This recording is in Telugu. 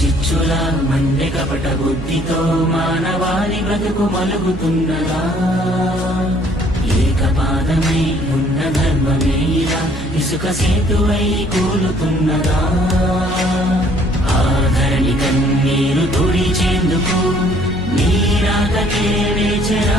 చిచ్చులా మండె కపట బుద్ధితో మానవాళి బ్రతుకు మలుగుతున్నదా? ఏకపాదమై ఉన్న ధర్మమే ఇలా ఇసుక సేతువై కూలుతున్నదా? ఆధరణి కన్నీరు తుడిచేందుకు నీరాకనే వేచరా